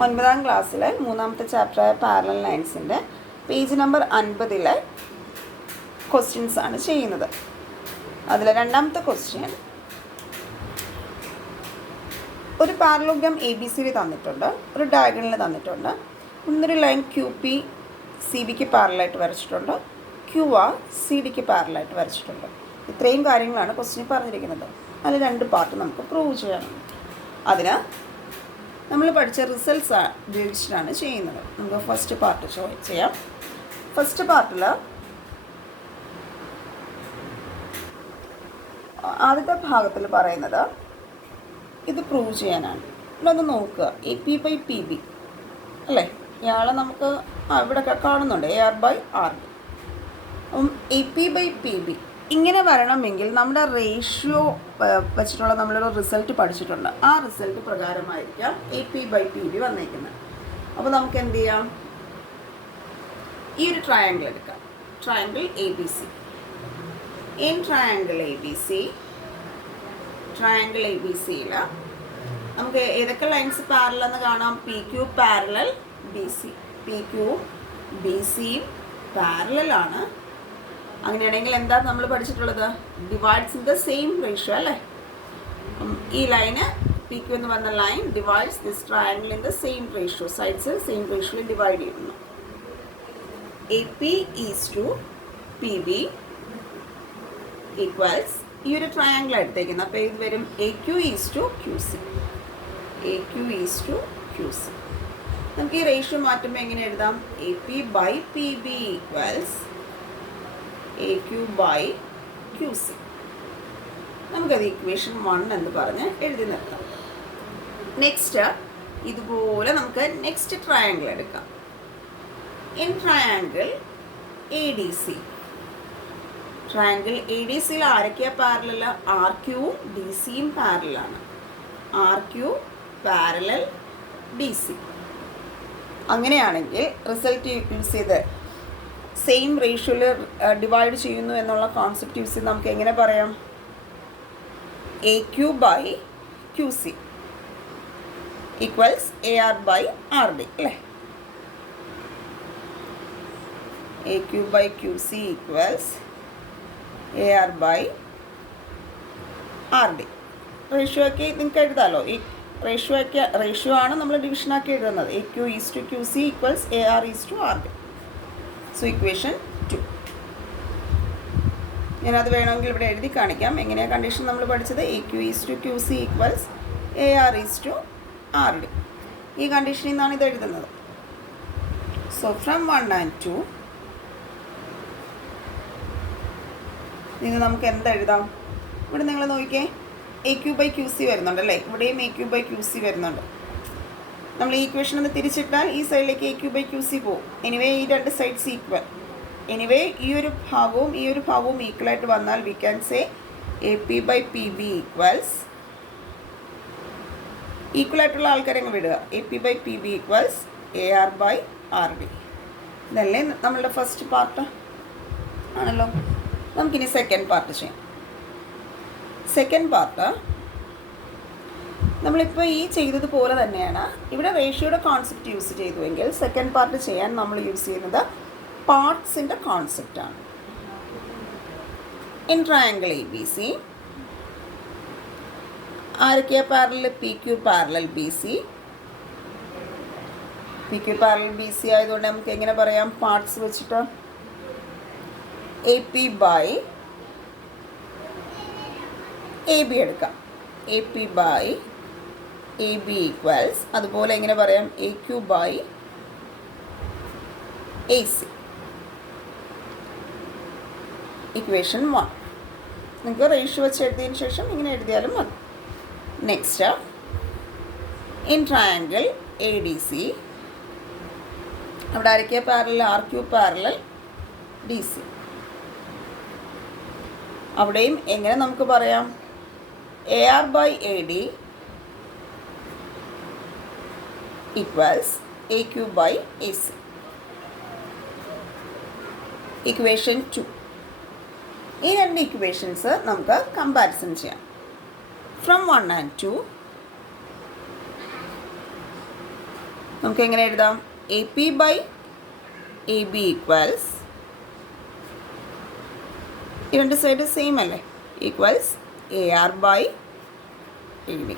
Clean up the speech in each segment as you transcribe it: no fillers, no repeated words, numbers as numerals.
9ാം ക്ലാസ്സിലെ 3ാമത്തെ ചാപ്റ്ററായ parallel ലൈൻസിൻ്റെ page number 50 questions ആണ് ചെയ്യുന്നത്. അതിൽ രണ്ടാമത്തെ ക്വസ്റ്റ്യൻ, ഒരു പാരലോഗ്രാം ABC തന്നിട്ടുണ്ട്, ഒരു ഡയഗണൽ തന്നിട്ടുണ്ട്. ഇന്നൊരു ലൈൻ QP CBക്ക് പാരലായിട്ട് വരച്ചിട്ടുണ്ട്, QR CDക്ക് പാരലായിട്ട് വരച്ചിട്ടുണ്ട്. ഇത്രയും കാര്യങ്ങളാണ് ക്വസ്റ്റ്യൻ പറഞ്ഞിരിക്കുന്നത്. അതിൽ 2 പാർട്ട് നമുക്ക് പ്രൂവ് ചെയ്യണം. അതിന് നമ്മൾ പഠിച്ച റിസൾട്ട്സ് ഉപയോഗിച്ചിട്ടാണ് ചെയ്യുന്നത്. നമുക്ക് ഫസ്റ്റ് പാർട്ട് ചെയ്യാം. ഫസ്റ്റ് പാർട്ടിൽ ആദ്യത്തെ ഭാഗത്തിൽ പറയുന്നത് ഇത് പ്രൂവ് ചെയ്യാനാണ്. ഇവിടെ ഒന്ന് നോക്കുക, AP/PB അല്ലേ, ഇയാളെ നമുക്ക് ഇവിടെ കാണുന്നുണ്ട് AR/RB. അപ്പം AP/PB ഇങ്ങനെ വരണമെങ്കിൽ നമ്മുടെ റേഷ്യോ വെച്ചിട്ടുള്ള നമ്മളൊരു റിസൾട്ട് പഠിച്ചിട്ടുണ്ട്. ആ റിസൾട്ട് പ്രകാരമായിരിക്കാം AP/PB വന്നേക്കുന്നത്. അപ്പോൾ നമുക്ക് എന്ത് ചെയ്യാം, ഈ ഒരു ട്രയാങ്കിൾ എടുക്കാം, ട്രയാങ്കിൾ ABC. ഇൻ ട്രയാങ്കിൾ ABCയിൽ നമുക്ക് ഏതൊക്കെ ലൈൻസ് പാരലൽ എന്ന് കാണാം. PQ പാരലൽ BC, PQ BCയും പാരലലാണ്. അങ്ങനെയാണെങ്കിൽ എന്താ നമ്മൾ പഠിച്ചിട്ടുള്ളത്, divides in the same ratio അല്ലേ. ഈ ലൈന് PQ എന്ന് പറഞ്ഞ line divides this triangle in the same ratio, sides same റേഷ്യോയിൽ ഡിവൈഡ് ചെയ്യുന്നു. AP/PB ഈക്വൽസ്, ഈ ഒരു ട്രയാങ്കിൾ എടുത്തേക്കുന്നത്. അപ്പോൾ ഇത് വരും AQ/QC. AQ/QC. നമുക്ക് ഈ റേഷ്യോ മാറ്റുമ്പോൾ എങ്ങനെ എഴുതാം, AP/PB ഈക്വൽസ് AQ/QC. നമുക്കത് ഇക്വേഷൻ 1 എന്ന് പറഞ്ഞ് എഴുതി നിർത്താം. നെക്സ്റ്റ് ഇതുപോലെ നമുക്ക് നെക്സ്റ്റ് ട്രയാങ്കിൾ എടുക്കാം. ഇൻ ട്രയാങ്കിൾ ADC, ട്രയാങ്കിൾ ADCയിൽ ആരൊക്കെയാണ് പാരലൽ, RQവും DCയും പാരലാണ്. RQ parallel DC. അങ്ങനെയാണെങ്കിൽ റിസൾട്ട് യൂസ് ചെയ്ത് സെയിം റേഷ്യോയിൽ ഡിവൈഡ് ചെയ്യുന്നു എന്നുള്ള കോൺസെപ്റ്റ് യൂസ് ചെയ്ത് നമുക്ക് എങ്ങനെ പറയാം, AQ/QC ഈക്വൽസ് AR/RD അല്ലേ. AQ/QC equals AR/RD. റേഷ്യോയ്ക്ക് നിങ്ങൾക്ക് എഴുതാമല്ലോ, ഈ റേഷ്യോ ആണ് നമ്മൾ ഡിവിഷനാക്കി എഴുതുന്നത്. AQ/QC equals AR/RD. So equation 2. ഞാനത് വേണമെങ്കിൽ ഇവിടെ എഴുതി കാണിക്കാം. എങ്ങനെയാണ് കണ്ടീഷൻ നമ്മൾ പഠിച്ചത്, AQ/QC ഈക്വൽസ് AR/RD. ഈ കണ്ടീഷനിൽ നിന്നാണ് ഇത് എഴുതുന്നത്. സോ ഫ്രം 1 and 2 ഇത് നമുക്ക് എന്തെഴുതാം. ഇവിടെ നിങ്ങൾ നോക്കിക്കേ, AQ/QC വരുന്നുണ്ട് അല്ലേ, ഇവിടെയും AQ/QC വരുന്നുണ്ട്. നമ്മൾ ഈ ഇക്വേഷൻ ഒന്ന് തിരിച്ചിട്ടാൽ ഈ സൈഡിലേക്ക് AQ/QC പോകും. എനിവേ ഈ 2 സൈഡ്സ് ഈക്വൽ. എനിവേ ഈ ഒരു ഭാഗവും ഈക്വലായിട്ട് വന്നാൽ we can say AP/PB equals, ഈക്വലായിട്ടുള്ള ആൾക്കാരങ്ങ് വിടുക, AP/PB ഈക്വൽസ് AR/RD. ഇതല്ലേ നമ്മളുടെ ഫസ്റ്റ് പാർട്ട് ആണല്ലോ. നമുക്കിനി സെക്കൻഡ് പാർട്ട് ചെയ്യാം. സെക്കൻഡ് പാർട്ട് നമ്മളിപ്പോൾ ഈ ചെയ്തതുപോലെ തന്നെയാണ്. ഇവിടെ റേഷ്യോയുടെ കോൺസെപ്റ്റ് യൂസ് ചെയ്തുവെങ്കിൽ സെക്കൻഡ് പാർട്ട് ചെയ്യാൻ നമ്മൾ യൂസ് ചെയ്യുന്നത് പാർട്സിൻ്റെ കോൺസെപ്റ്റാണ്. ഇൻ ട്രയാങ്കിൾ ABC ആരൊക്കെയാ parallel, PQ parallel BC. PQ parallel BC ആയതുകൊണ്ട് നമുക്ക് എങ്ങനെ പറയാം, പാർട്സ് വെച്ചിട്ട് AP/AB എടുക്കാം. AP/AB ഈക്വൽസ്, അതുപോലെ എങ്ങനെ പറയാം, AQ/AC. ഇക്വേഷൻ 1 നിങ്ങൾക്ക് റേഷ്യോ വെച്ച് എഴുതിയതിന് ശേഷം ഇങ്ങനെ എഴുതിയാലും മതി. നെക്സ്റ്റ് ഇൻ ട്രയാങ്കിൾ ADC അവിടെ ആരൊക്കെയാ പാരലൽ, RQ പാരലൽ DC. അവിടെയും എങ്ങനെ നമുക്ക് പറയാം, AR/AD ഈക്വൽസ് AQ/AC. ഇക്വേഷൻ 2. ഈ 2 ഇക്വേഷൻസ് നമുക്ക് കമ്പാരിസൺ ചെയ്യാം. ഫ്രം 1 and 2 നമുക്ക് എങ്ങനെ എഴുതാം? A P by A B equals, ഈ രണ്ട് സൈഡ് സെയിം അല്ലേ, equals A R by A B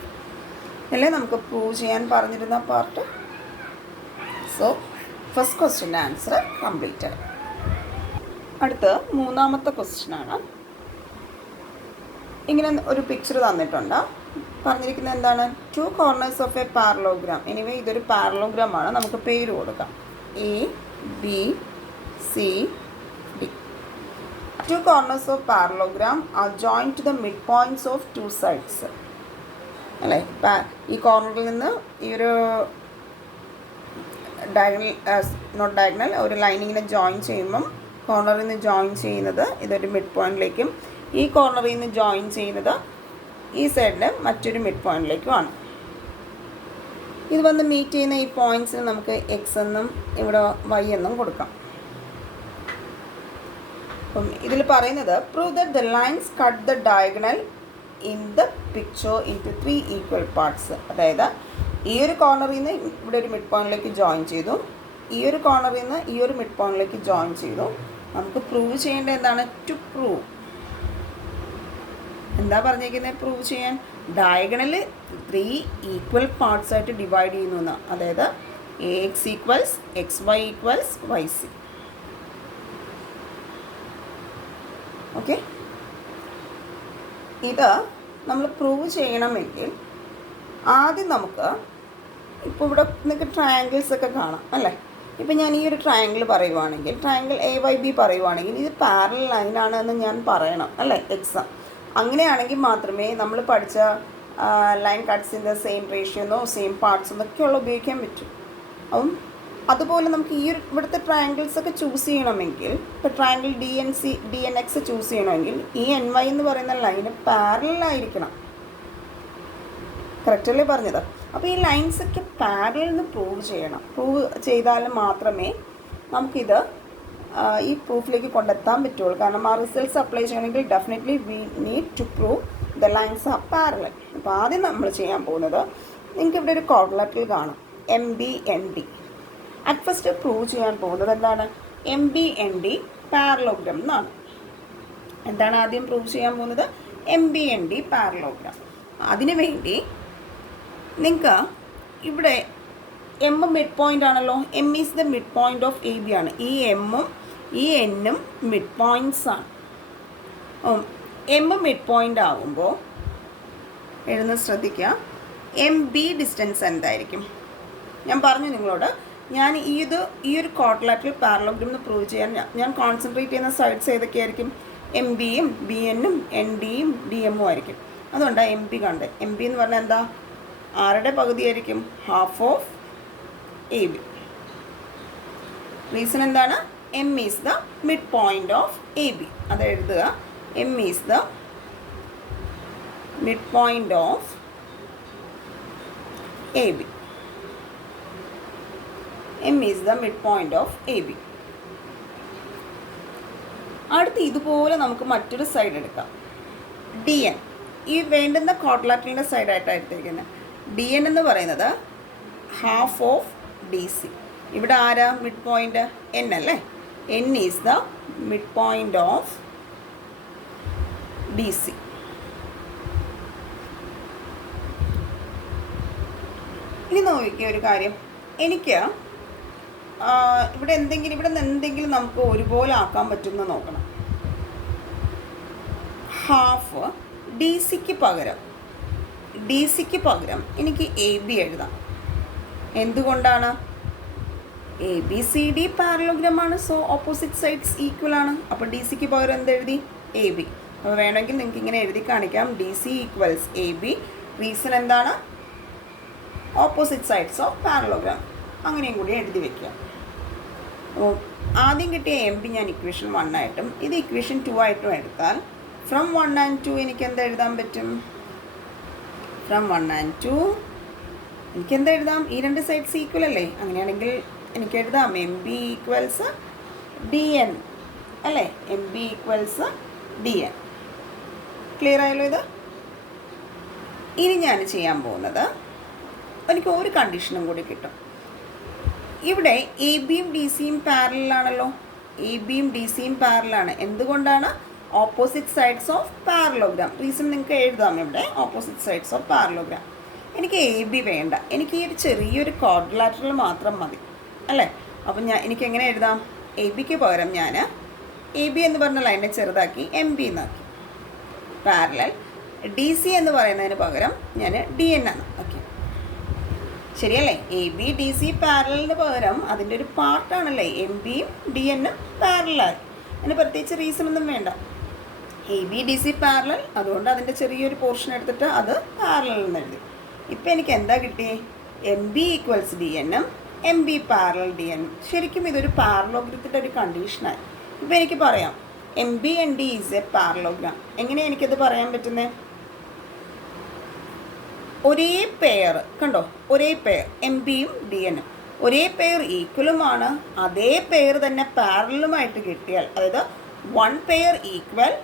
അല്ലേ നമുക്ക് പ്രൂവ് ചെയ്യാൻ പറഞ്ഞിരുന്ന പാർട്ട്. സോ ഫസ്റ്റ് ക്വസ്റ്റ്യൻ്റെ ആൻസർ കംപ്ലീറ്റ് ആയി. അടുത്ത മൂന്നാമത്തെ ക്വസ്റ്റ്യനാണ്. ഇങ്ങനെ ഒരു പിക്ചർ തന്നിട്ടുണ്ട്. പറഞ്ഞിരിക്കുന്നത് എന്താണ്? 2 corners of a parallelogram. Anyway ഇതൊരു പാരലോഗ്രാമാണ്. നമുക്ക് പേര് കൊടുക്കാം A B C D. 2 corners of parallelogram are joined to the mid points of 2 sides അല്ലേ. ഈ കോർണറിൽ നിന്ന് ഈ ഒരു നോട്ട് ഡയഗണൽ ഒരു ലൈനിങ്ങിനെ ജോയിൻ ചെയ്യുമ്പം കോർണറിൽ നിന്ന് ജോയിൻ ചെയ്യുന്നത് ഇതൊരു മിഡ് പോയിൻറ്റിലേക്കും ഈ കോർണറിൽ നിന്ന് ജോയിൻ ചെയ്യുന്നത് ഈ സൈഡിൽ മറ്റൊരു മിഡ് പോയിൻറ്റിലേക്കുമാണ്. ഇത് വന്ന് മീറ്റ് ചെയ്യുന്ന ഈ പോയിൻറ്റ്സിന് നമുക്ക് എക്സ് എന്നും ഇവിടെ വൈ എന്നും കൊടുക്കാം. അപ്പം ഇതിൽ പറയുന്നത് prove that the lines cut the diagonal in the picture into 3 equal parts. അതായത് ഈ ഒരു കോർണറിൽ നിന്ന് ഇവിടെ ഒരു മിഡ് പോയിൻറ്റിലേക്ക് ജോയിൻ ചെയ്തു, ഈ ഒരു കോർണറിൽ നിന്ന് ഈ ഒരു മിഡ് പോയിൻറ്റിലേക്ക് ജോയിൻ ചെയ്തു. നമുക്ക് പ്രൂവ് ചെയ്യേണ്ടത് എന്താണ്? To prove. എന്താ പറഞ്ഞിരിക്കുന്നത്? പ്രൂവ് ചെയ്യാൻ ഡയഗണൽ 3 equal പാർട്സ് ആയിട്ട് ഡിവൈഡ് ചെയ്യുന്നു എന്ന്. അതായത് A X equals X Y equals Y C. Okay, ഇത് നമ്മൾ പ്രൂവ് ചെയ്യണമെങ്കിൽ ആദ്യം നമുക്ക് ഇപ്പോൾ ഇവിടെ നിങ്ങൾക്ക് ട്രയാങ്കിൾസ് ഒക്കെ കാണാം അല്ലേ. ഇപ്പം ഞാൻ ഈ ഒരു ട്രയാങ്കിൾ പറയുവാണെങ്കിൽ, ട്രയാങ്കിൾ എ വൈ ബി പറയുവാണെങ്കിൽ ഇത് പാരലൽ ലൈനാണ് എന്ന് ഞാൻ പറയണം അല്ലേ, എക്സാം. അങ്ങനെയാണെങ്കിൽ മാത്രമേ നമ്മൾ പഠിച്ച line cuts in the same ratio എന്നോ സെയിം പാർട്സ് എന്നൊക്കെയുള്ള ഉപയോഗിക്കാൻ പറ്റും. അപ്പം അതുപോലെ നമുക്ക് ഈ ഒരു ഇവിടുത്തെ ട്രയാങ്കിൾസ് ഒക്കെ ചൂസ് ചെയ്യണമെങ്കിൽ, ഇപ്പോൾ triangle D N X choose ചെയ്യണമെങ്കിൽ ഈ എൻ വൈ എന്ന് പറയുന്ന ലൈന് പാരലായിരിക്കണം. കറക്റ്റല്ലേ പറഞ്ഞത്? അപ്പോൾ ഈ ലൈൻസൊക്കെ പാരലൽ എന്ന് പ്രൂവ് ചെയ്യണം. പ്രൂവ് ചെയ്താൽ മാത്രമേ നമുക്കിത് ഈ പ്രൂഫിലേക്ക് കൊണ്ടെത്താൻ പറ്റുള്ളൂ. കാരണം ആ റിസൾട്ട്സ് അപ്ലൈ ചെയ്യണമെങ്കിൽ definitely we need to prove the lines are parallel. അപ്പോൾ ആദ്യം നമ്മൾ ചെയ്യാൻ പോകുന്നത്, നിങ്ങൾക്ക് ഇവിടെ ഒരു ക്വാഡ്രിലാറ്ററൽ കാണാം M B N D. At first prove ചെയ്യാൻ പോകുന്നത് എന്താണ്? M B N D parallelogram എന്നാണ്. എന്താണ് ആദ്യം പ്രൂവ് ചെയ്യാൻ പോകുന്നത്? M B N D parallelogram. അതിനു വേണ്ടി നിങ്ങൾക്ക് ഇവിടെ എം മിഡ് പോയിൻ്റ് ആണല്ലോ. M is the mid point of A B ആണ്. ഈ എമ്മും ഈ എന്നും മിഡ് പോയിൻറ്റ്സ് ആണ്. എം മിഡ് പോയിൻ്റ് ആകുമ്പോൾ എഴുതുന്നത് ശ്രദ്ധിക്കുക. എം ബി ഡിസ്റ്റൻസ് എന്തായിരിക്കും? ഞാൻ പറഞ്ഞു നിങ്ങളോട്, ഞാൻ ഈ ഒരു ക്വാഡ്രിലാറ്ററൽ പാരലോഗ്രാം എന്ന് പ്രൂവ് ചെയ്യാൻ ഞാൻ കോൺസെൻട്രേറ്റ് ചെയ്യുന്ന സൈഡ്സ് ഏതൊക്കെയായിരിക്കും? എം ബിയും ബി എന്നും എൻ ഡിയും ഡി എമ്മും ആയിരിക്കും. അതുകൊണ്ടാണ് എം ബി കണ്ടത്. എം ബി എന്ന് പറഞ്ഞാൽ എന്താ? ആരുടെ പകുതിയായിരിക്കും? Half of A B. Reason എന്താണ്? M is the mid point of A B. അത് എഴുതുക. M is the mid point of A B. M is the mid point of A B. അടുത്ത് ഇതുപോലെ നമുക്ക് മറ്റൊരു സൈഡ് എടുക്കാം, ഡി എൻ. ഈ വേണ്ടുന്ന ക്വാഡ്രിലാറ്ററലിൻ്റെ സൈഡായിട്ടാണ് എടുത്തിരിക്കുന്നത്. ഡി എൻ എന്ന് പറയുന്നത് ഹാഫ് ഓഫ് ഡി സി. ഇവിടെ ആരാ മിഡ് പോയിൻ്റ്? എൻ അല്ലേ. N is the mid point of D C. ഇനി നോക്കിയ ഒരു കാര്യം, എനിക്ക് ഇവിടെ നിന്ന് എന്തെങ്കിലും നമുക്ക് ഒരുപോലെ ആക്കാൻ പറ്റുമെന്ന് നോക്കണം. ഹാഫ് ഡി സിക്ക് പകരം എനിക്ക് എ ബി എഴുതാം. എന്തുകൊണ്ടാണ്? എ ബി സി ഡി പാരലോഗ്രാമാണ്. സോ ഓപ്പോസിറ്റ് സൈഡ്സ് ഈക്വൽ ആണ്. അപ്പോൾ ഡി സിക്ക് പകരം എന്തെഴുതി? A B. അപ്പോൾ വേണമെങ്കിൽ നിങ്ങൾക്ക് ഇങ്ങനെ എഴുതി കാണിക്കാം, D C equals A B. Reason എന്താണ്? Opposite sides of parallelogram. അങ്ങനെയും കൂടി എഴുതി വയ്ക്കുക. ആദ്യം കിട്ടിയ എം ബി ഞാൻ ഇക്വേഷൻ 1 ആയിട്ടും ഇത് ഇക്വേഷൻ 2 ആയിട്ടും എടുത്താൽ ഫ്രം 1 and 2 എനിക്ക് എന്താ എഴുതാൻ പറ്റും? ഫ്രം 1 and 2 എനിക്ക് എന്താ എഴുതാം? ഈ രണ്ട് സൈഡ്സ് ഈക്വൽ അല്ലേ. അങ്ങനെയാണെങ്കിൽ എനിക്ക് എഴുതാം M B equals D N അല്ലേ. M B equals D N. Clear ആയല്ലോ ഇത്? ഇനി ഞാൻ ചെയ്യാൻ പോകുന്നത്, എനിക്ക് ഒരു കണ്ടീഷനും കൂടി കിട്ടും. ഇവിടെ എ ബിയും ഡി സിയും പാരലാണല്ലോ. എ ബിയും ഡി സിയും പാരലാണ്. എന്തുകൊണ്ടാണ്? Opposite sides of parallelogram. Reason നിങ്ങൾക്ക് എഴുതാം ഇവിടെ, ഓപ്പോസിറ്റ് സൈഡ്സ് ഓഫ് പാരലോഗ്രാം. എനിക്ക് എ ബി വേണ്ട, എനിക്ക് ഈ ഒരു ചെറിയൊരു ക്വാഡ്രിലാറ്ററൽ മാത്രം മതി അല്ലേ. അപ്പം എനിക്ക് എങ്ങനെ എഴുതാം? എ ബിക്ക് പകരം ഞാൻ എ ബി എന്ന് പറഞ്ഞ ലൈനെ ചെറുതാക്കി എം ബി എന്നാക്കി. പാരലൽ ഡി സി എന്ന് പറയുന്നതിന് പകരം ഞാൻ ഡി എൻ ആണ് ഓക്കെ. ശരിയല്ലേ? എ ബി ഡി സി പാരലിന് പകരം അതിൻ്റെ ഒരു പാർട്ടാണല്ലേ എം ബിയും ഡി എന്നും പാരലായി. അതിന് പ്രത്യേകിച്ച് റീസൺ ഒന്നും വേണ്ട. A B D C parallel, അതുകൊണ്ട് അതിൻ്റെ ചെറിയൊരു പോർഷൻ എടുത്തിട്ട് അത് പാരലൽ എന്ന് എഴുതി. ഇപ്പം എനിക്ക് എന്താ കിട്ടിയേ? എം ബി ഈക്വൽസ് ഡി എന്നും എം ബി പാരലൽ ഡി എന്നും. ശരിക്കും ഇതൊരു പാരലോഗ്രത്തിൻ്റെ ഒരു കണ്ടീഷനായി. ഇപ്പം എനിക്ക് പറയാം M B N D is a parallelogram. എങ്ങനെയാണ് എനിക്കത് പറയാൻ പറ്റുന്നത്? ഒരേ പെയർ കണ്ടോ, ഒരേ പെയർ എം ബിയും ഡി എന്നും ഒരേ പെയർ ഈക്വലുമാണ്. അതേ പെയർ തന്നെ പാരലുമായിട്ട് കിട്ടിയാൽ, അതായത് വൺ പെയർ ഈക്വൽ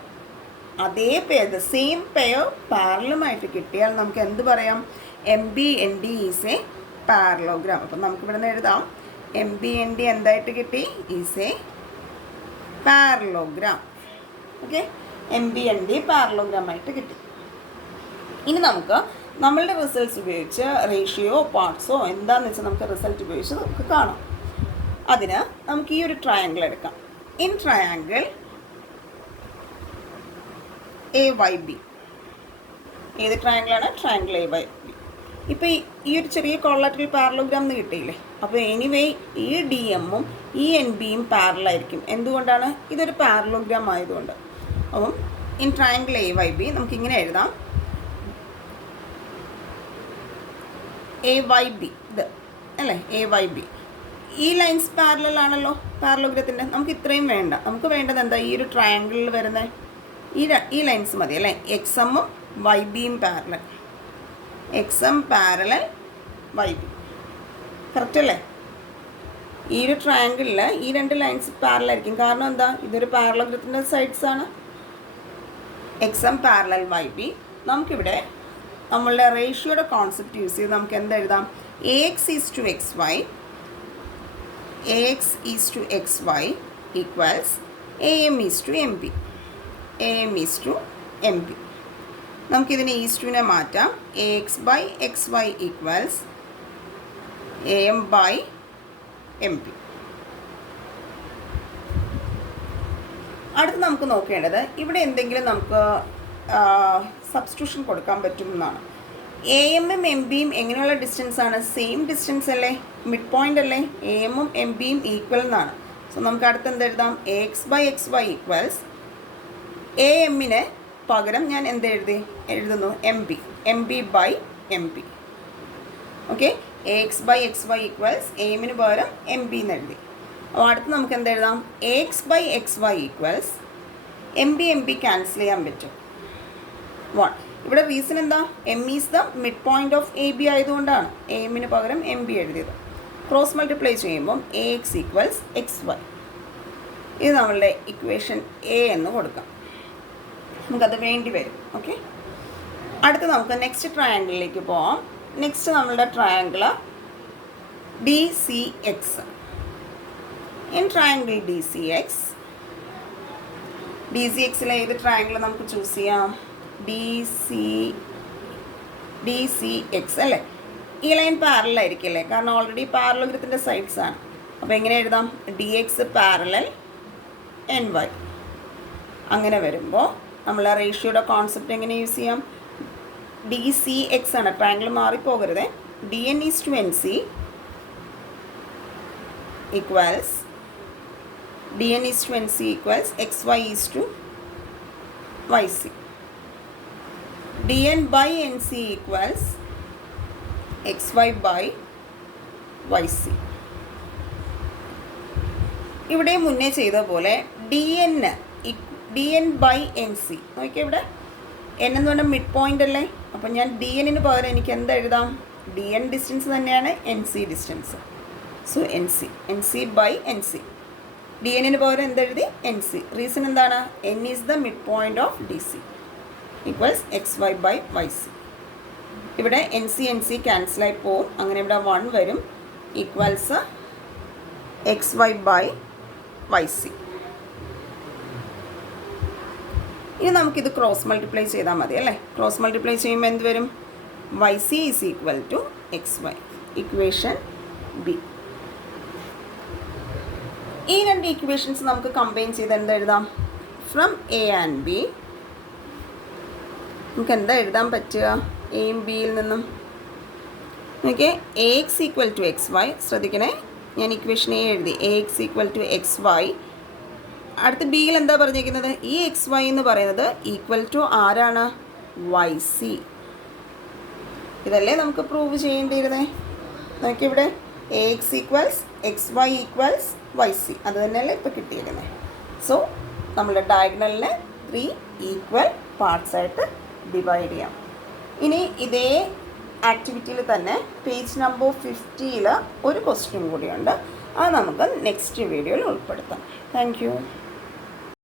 അതേ പെയർ ദ സെയിം പെയർ പാരലുമായിട്ട് കിട്ടിയാൽ നമുക്ക് എന്ത് പറയാം? M B N D is a parallelogram. അപ്പം നമുക്കിവിടെ നിന്ന് എഴുതാം എം ബി എൻ ഡി എന്തായിട്ട് കിട്ടി? Is a parallelogram. Okay, M B N D പാരലോഗ്രാമായിട്ട് കിട്ടി. ഇനി നമുക്ക് നമ്മളുടെ റിസൾട്ട്സ് ഉപയോഗിച്ച് റേഷ്യോ പാർട്സോ എന്താണെന്ന് വെച്ചാൽ നമുക്ക് റിസൾട്ട് ഉപയോഗിച്ച് നമുക്ക് കാണാം. അതിന് നമുക്ക് ഈ ഒരു ട്രയാങ്കിൾ എടുക്കാം. In triangle A Y B. ഏത് ട്രയാങ്കിളാണ്? Triangle A Y B. ഇപ്പോൾ ഈ ഒരു ചെറിയ കോളാറ്ററൽ പാരലോഗ്രാം എന്ന് കിട്ടിയില്ലേ. അപ്പോൾ എനിവേ ഈ ഡി എമ്മും ഈ എൻ ബിയും പാരലായിരിക്കും. എന്തുകൊണ്ടാണ്? ഇതൊരു പാരലോഗ്രാം ആയതുകൊണ്ട്. അപ്പം in triangle A Y B നമുക്കിങ്ങനെ എഴുതാം എ വൈ ബി, ഇത് അല്ലേ എ വൈ ബി. ഈ ലൈൻസ് പാരലൽ ആണല്ലോ പാരലോഗ്രത്തിൻ്റെ. നമുക്ക് ഇത്രയും വേണ്ട. നമുക്ക് വേണ്ടത് എന്താ? ഈ ഒരു ട്രയാങ്കിളിൽ വരുന്ന ഈ ലൈൻസ് മതി അല്ലേ. എക്സ് എമ്മും വൈ ബിയും parallel, X M parallel Y B. Correct അല്ലേ? ഈ ഒരു ട്രയാങ്കിളിൽ ഈ രണ്ട് ലൈൻസ് പാരലായിരിക്കും. കാരണം എന്താ? ഇതൊരു പാരലോഗ്രത്തിൻ്റെ സൈഡ്സ് ആണ്. X M parallel Y B. നമുക്കിവിടെ നമ്മളുടെ റേഷ്യോയുടെ കോൺസെപ്റ്റ് യൂസ് ചെയ്ത് നമുക്ക് എന്തെഴുതാം? A X is to X Y, A X is to X Y equals A M is to M B, A M is to M B. നമുക്കിതിനെ is ടുവിനെ മാറ്റാം. A X by X Y equals A M by M B. അടുത്ത് നമുക്ക് നോക്കേണ്ടത് ഇവിടെ എന്തെങ്കിലും നമുക്ക് substitution കൊടുക്കാൻ പറ്റുമെന്നാണ്. എ എമ്മും എം ബിയും എങ്ങനെയുള്ള ഡിസ്റ്റൻസ് ആണ്? സെയിം ഡിസ്റ്റൻസ് അല്ലേ, മിഡ് പോയിൻ്റ് അല്ലേ. എ എമ്മും എം ബിയും ഈക്വൽ എന്നാണ്. സോ നമുക്ക് അടുത്ത് എന്തെഴുതാം? A X by X Y equals A എമ്മിന് പകരം ഞാൻ എഴുതുന്നു M B, M B by M B. Okay, A X by X Y equals A എമ്മിന് പകരം എം ബി എന്ന് എഴുതി. അപ്പോൾ അടുത്ത് നമുക്ക് എന്തെഴുതാം? A X by X Y equals M B cancel ചെയ്യാൻ പറ്റും 1. ഇവിടെ റീസൺ എന്താ? M is the mid point of A B ആയതുകൊണ്ടാണ് എ എമ്മിന് പകരം എം ബി എഴുതിയത്. ക്രോസ് മൾട്ടിപ്ലൈ ചെയ്യുമ്പം A X equals X Y. ഇത് നമ്മളുടെ ഇക്വേഷൻ എ എന്ന് കൊടുക്കാം. നമുക്കത് വേണ്ടി വരും. ഓക്കെ, അടുത്ത് നമുക്ക് നെക്സ്റ്റ് ട്രയാങ്കിളിലേക്ക് പോവാം. നെക്സ്റ്റ് നമ്മളുടെ triangle D C X. In triangle D C X, D C എക്സിലെ ഏത് ട്രയാങ്കിൾ നമുക്ക് ചൂസ് ചെയ്യാം? ഡി സി എക്സ് അല്ലേ. ഈ ലൈൻ പാരലായിരിക്കില്ലേ, കാരണം ഓൾറെഡി പാരലോഗ്രത്തിൻ്റെ സൈഡ്സ് ആണ്. അപ്പോൾ എങ്ങനെ എഴുതാം? D X parallel N Y. അങ്ങനെ വരുമ്പോൾ നമ്മൾ ആ റേഷ്യോയുടെ കോൺസെപ്റ്റ് എങ്ങനെ യൂസ് ചെയ്യാം? ഡി സി എക്സ് ആണ്, ട്രയാങ്കിൾ മാറിപ്പോകരുത്. D N is to N C equals D N is to N C equals X Y is to Y C. dn by nc equals xy by yc. ഇവിടെ മുന്നേ ചെയ്ത പോലെ D N by N C നോക്കിയാൽ ഇവിടെ N എന്ന് പറഞ്ഞാൽ mid point അല്ലേ. അപ്പം ഞാൻ ഡി എന്നിന് പകരം എനിക്ക് എന്താ എഴുതാം? ഡി എൻ ഡിസ്റ്റൻസ് തന്നെയാണ് N C distance. So N C by N C. D എന്നിന് പകരം എന്തെഴുതി? N C. റീസൺ എന്താണ്? N is the mid point of D C equals X Y by Y C. ഇവിടെ എൻ സി ക്യാൻസലായി പോവും. അങ്ങനെ ഇവിടെ 1 വരും equals X Y by Y C. ഇനി നമുക്കിത് ക്രോസ് മൾട്ടിപ്ലൈ ചെയ്താൽ മതി അല്ലേ. ക്രോസ് മൾട്ടിപ്ലൈ ചെയ്യുമ്പോൾ എന്ത് വരും? Y C is equal to X Y. Equation B. ഈ രണ്ട് ഇക്വേഷൻസ് നമുക്ക് കമ്പൈൻ ചെയ്ത് എന്താ എഴുതാം? ഫ്രം എ ആൻഡ് ബി നമുക്ക് എന്താ എഴുതാൻ പറ്റുക? എയും ബിയിൽ നിന്നും okay, A X equal to X Y. ശ്രദ്ധിക്കണേ, ഞാൻ ഇക്വേഷൻ എ എഴുതി, A X equal to X Y. അടുത്ത ബിയിൽ എന്താ പറഞ്ഞിരിക്കുന്നത്? ഈ എക്സ് വൈ എന്ന് പറയുന്നത് ഈക്വൽ ടു ആരാണ്? Y C. ഇതല്ലേ നമുക്ക് പ്രൂവ് ചെയ്യേണ്ടിയിരുന്നേ. നോക്കിയിവിടെ A X equals X Y equals Y C. അത് തന്നെയല്ലേ ഇപ്പോൾ കിട്ടിയിരിക്കുന്നത്. സോ നമ്മുടെ ഡയഗണലിനെ 3 ഈക്വൽ പാർട്സ് ആയിട്ട് ഡിവൈഡ് ചെയ്യാം. ഇനി ഇതേ ആക്ടിവിറ്റിയിൽ തന്നെ പേജ് നമ്പർ 50 ഒരു ക്വസ്റ്റ്യൻ കൂടിയുണ്ട്. അത് നമുക്ക് നെക്സ്റ്റ് വീഡിയോയിൽ ഉൾപ്പെടുത്താം. Thank you.